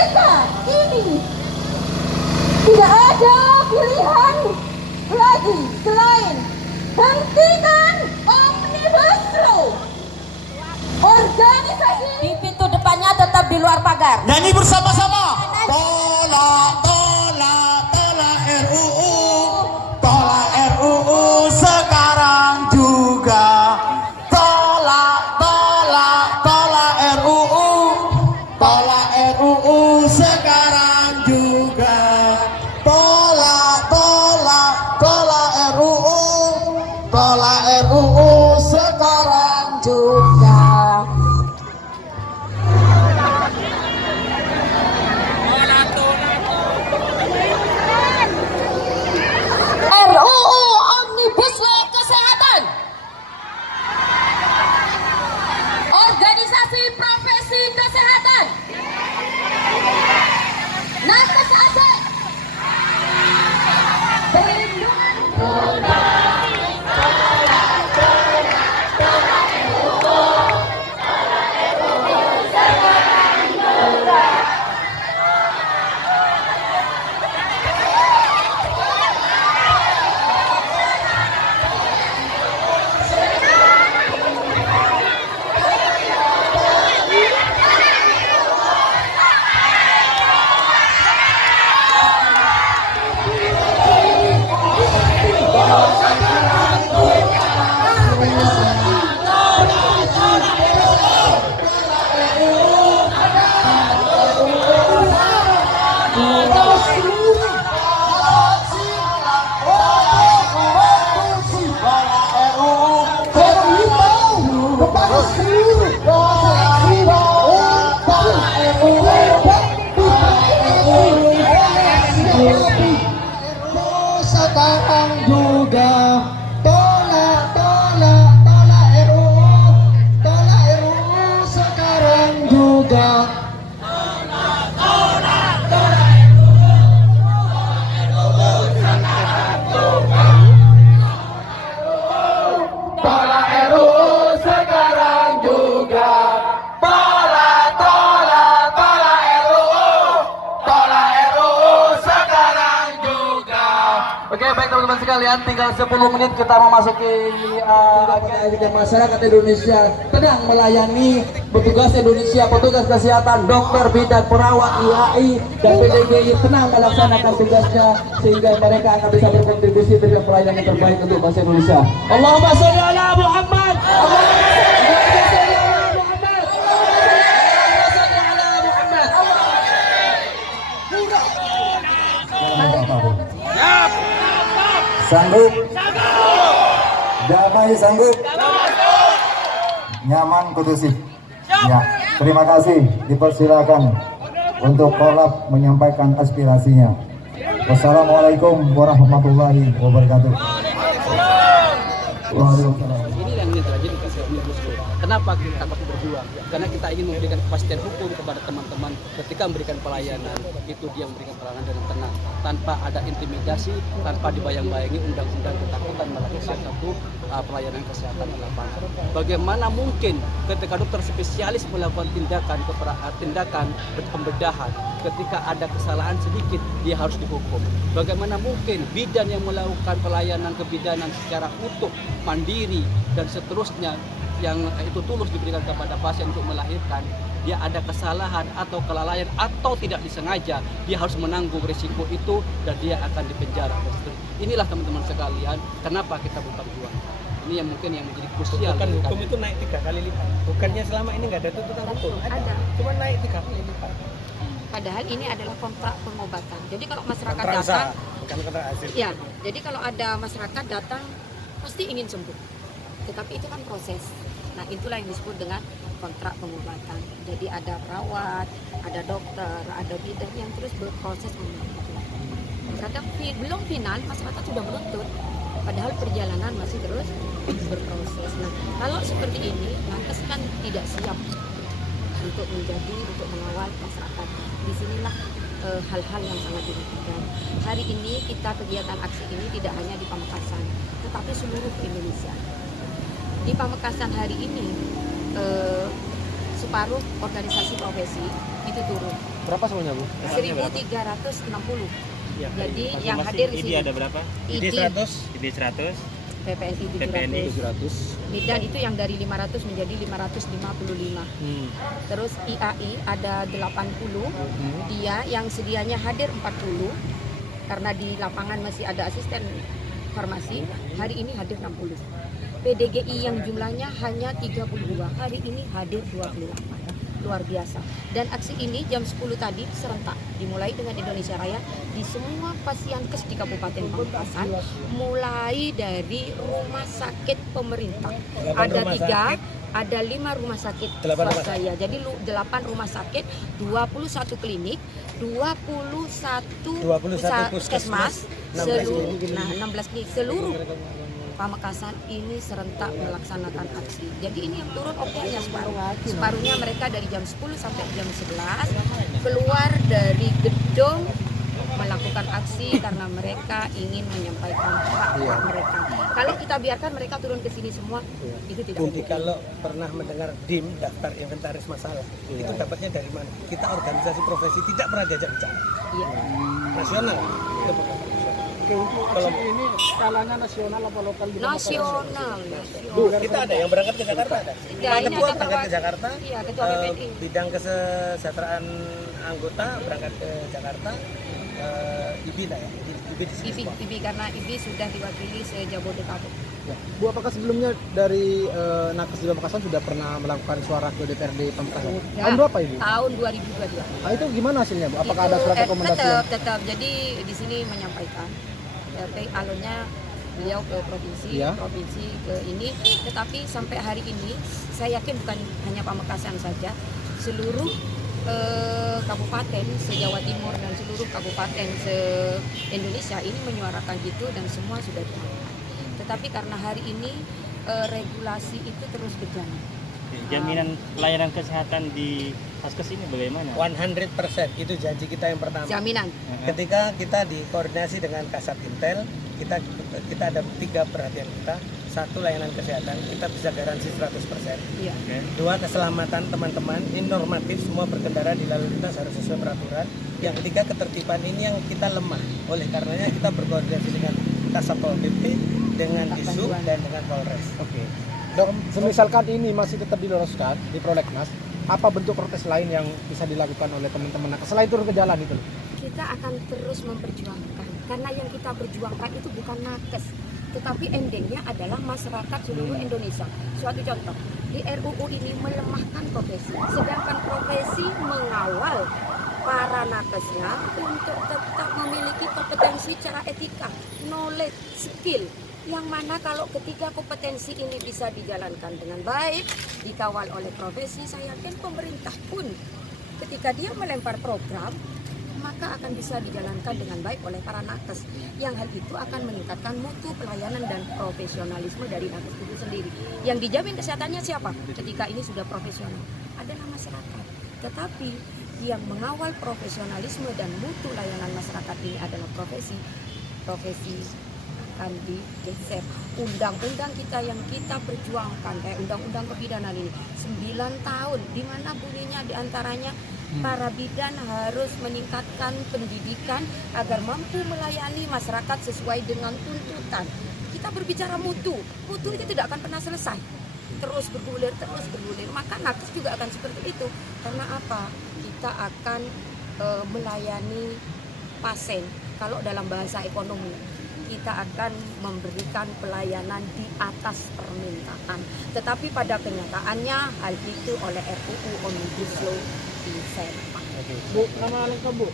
Merdeka ini tidak ada pilihan lagi selain hentikan Omnibus Law. Organisasi Di pintu depannya tetap di luar pagar. Nyanyi bersama-sama. Tolak, tolak, tolak RUU. Tolak RUU sekarang juga. Tolak, tolak, tolak RUU. Tolak RUU sekarang juga. Tolak, tolak, tolak RUU. Tolak RUU sekarang juga. RUU Omnibus Law Kesehatan. Organisasi profesi kesehatan. Nakes Aceh. Perlindungan sekarang juga. Tolak, tolak, tolak RUU. Tolak RUU sekarang juga. Tolak RUU sekarang juga. Tolak, tolak, tolak RUU. Tolak RUU sekarang juga. Oke, baik teman-teman sekalian, tinggal 10 menit kita memasuki masyarakat Indonesia tenang melayani petugas Indonesia, petugas kesehatan, dokter, bidan, perawat, IAI, dan PDGI tenang melaksanakan tugasnya sehingga mereka akan bisa berkontribusi berikan pelayanan yang terbaik untuk bangsa Indonesia. Allahumma sholli ala Muhammad. Allahumma sholli ala Muhammad. Allahumma sholli ala Muhammad. Sanggup? Damai sanggup? Nyaman kondusif? Ya, terima kasih. Dipersilakan untuk kolab menyampaikan aspirasinya. Wassalamualaikum warahmatullahi wabarakatuh. Waalaikumsalam. Ini yang ingin terjadi di Omnibus Law. Kenapa kita berjuang? Karena kita ingin memberikan kepastian hukum kepada teman-teman ketika memberikan pelayanan, itu dia memberikan pelayanan dengan tenang, tanpa ada intimidasi, tanpa dibayang-bayangi undang-undang ketakutan melakukan satu pelayanan kesehatan di lapangan. Bagaimana mungkin ketika dokter spesialis melakukan tindakan pembedahan, ketika ada kesalahan sedikit dia harus dihukum? Bagaimana mungkin bidan yang melakukan pelayanan kebidanan secara utuh, mandiri dan seterusnya, yang itu tulus diberikan kepada pasien untuk melahirkan, dia ada kesalahan atau kelalaian atau tidak disengaja, dia harus menanggung risiko itu dan dia akan dipenjara. Inilah teman-teman sekalian, kenapa kita berjuang. Ini yang mungkin yang menjadi krusial. Bukan hukum itu naik 3 kali lipat. Bukannya selama ini nggak ada tuntutan hukum. Ada. Cuma naik 3 kali lipat. Padahal ini adalah kontrak pengobatan. Jadi kalau masyarakat Kontrak datang, bukan kontrak hasil. ya. Jadi kalau ada masyarakat datang pasti ingin sembuh. Tetapi itu kan proses. Nah, itulah yang disebut dengan kontrak pengobatan. Jadi ada perawat, ada dokter, ada bidan yang terus berproses membantu. Kadang belum final masyarakat sudah menuntut. Padahal perjalanan masih terus berproses. Nah, kalau seperti ini, nakes kan tidak siap untuk mengawal masyarakat. Disinilah hal-hal yang sangat dirugikan. Hari ini kita kegiatan aksi ini tidak hanya di Pamekasan, tetapi seluruh Indonesia. Di Pamekasan hari ini separuh organisasi profesi itu turun Berapa semuanya, Bu? 1.360. Ya, Jadi yang hadir di sini ada berapa? ID 100. PPNI PPNI 700. Midan itu yang dari 500 menjadi 555. Terus IAI ada 80. Dia yang sedianya hadir 40 karena di lapangan masih ada asisten farmasi, hari ini hadir 60. PDGI yang jumlahnya hanya 32, hari ini hadir 28. Luar biasa. Dan aksi ini jam 10 tadi serentak dimulai dengan Indonesia Raya di semua Pasienkes di Kabupaten Pamekasan, mulai dari rumah sakit pemerintah. Ada 3, ada 5 rumah sakit swasta, jadi 8 rumah sakit, 21 klinik, 21 puskesmas, 16 klinik, seluruh Pamekasan ini serentak melaksanakan aksi. Jadi ini yang turun okenya separuhnya mereka dari jam 10 sampai jam 11 keluar dari gedung melakukan aksi karena mereka ingin menyampaikan hak mereka. Kalau kita biarkan mereka turun ke sini semua, itu tidak Jadi kalau pernah mendengar DIM, daftar inventaris masalah, itu dapatnya dari mana? Kita organisasi profesi tidak pernah diajak bicara. Iya. Nasional. Itu bukan nasional. Kalau ini skalanya nasional apa lokal? Nasional. Bu, kita ada yang berangkat ke Jakarta ada. Ya, ini Ketua ada berangkat ke Jakarta. Iya, ketua PPNI. Bidang kesejahteraan anggota berangkat ke Jakarta. IBI lah ya. IBI di sini semua. IBI karena IBI sudah diwakili se-Jabodetabek. Ya. Bu, apakah sebelumnya dari Nakes di Pamekasan sudah pernah melakukan suara ke DPRD Pamekasan? Tahun berapa Ibu? Tahun 2022. Nah, itu gimana hasilnya, Bu? Apakah ada surat rekomendasi? Tetap. Jadi di sini menyampaikan alurnya beliau ke provinsi, provinsi ke ini. Tetapi sampai hari ini saya yakin bukan hanya Pamekasan saja, seluruh kabupaten se-Jawa Timur dan seluruh kabupaten se-Indonesia ini menyuarakan itu dan semua sudah dilakukan. Tetapi karena hari ini regulasi itu terus berjalan. Jaminan pelayanan kesehatan di Paskes ini bagaimana? 100% itu janji kita yang pertama. Jaminan. Ketika kita dikoordinasi dengan Kasat Intel, kita ada 3 perhatian kita. 1, layanan kesehatan, kita bisa garansi 100%. Iya. 2, keselamatan teman-teman, ini normatif, semua berkendara di lalu lintas harus sesuai peraturan. Yang ketiga, ketertiban ini yang kita lemah. Oleh karenanya kita berkoordinasi dengan Kasatpol PP, dengan Disub dan dengan Polres. Oke. Dok, misalkan ini masih tetap diloloskan di Prolegnas, apa bentuk protes lain yang bisa dilakukan oleh teman-teman Nakes selain turun ke jalan itu? Kita akan terus memperjuangkan karena yang kita perjuangkan itu bukan Nakes, tetapi endingnya adalah masyarakat seluruh Indonesia. Suatu contoh, di RUU ini melemahkan profesi, sedangkan profesi mengawal para nakesnya untuk tetap memiliki kompetensi secara etika, knowledge, skill, yang mana kalau ketiga kompetensi ini bisa dijalankan dengan baik, dikawal oleh profesi, saya yakin pemerintah pun ketika dia melempar program, maka akan bisa dijalankan dengan baik oleh para nakes. Yang hal itu akan meningkatkan mutu pelayanan dan profesionalisme dari nakes itu sendiri. Yang dijamin kesehatannya siapa? Ketika ini sudah profesional, adalah masyarakat. Tetapi yang mengawal profesionalisme dan mutu layanan masyarakat ini adalah profesi akan digeser. Undang-undang kita yang kita perjuangkan, kayak undang-undang kebidanan ini 9 tahun, di mana bunyinya diantaranya para bidan harus meningkatkan pendidikan agar mampu melayani masyarakat sesuai dengan tuntutan. Kita berbicara mutu itu tidak akan pernah selesai, terus bergulir. Maka nakes juga akan seperti itu. Karena apa? Kita akan melayani pasien. Kalau dalam bahasa ekonomi, kita akan memberikan pelayanan di atas permintaan. Tetapi pada kenyataannya hal itu oleh RUU Omnibus Law disepak. Bu, nama lengkap Bu?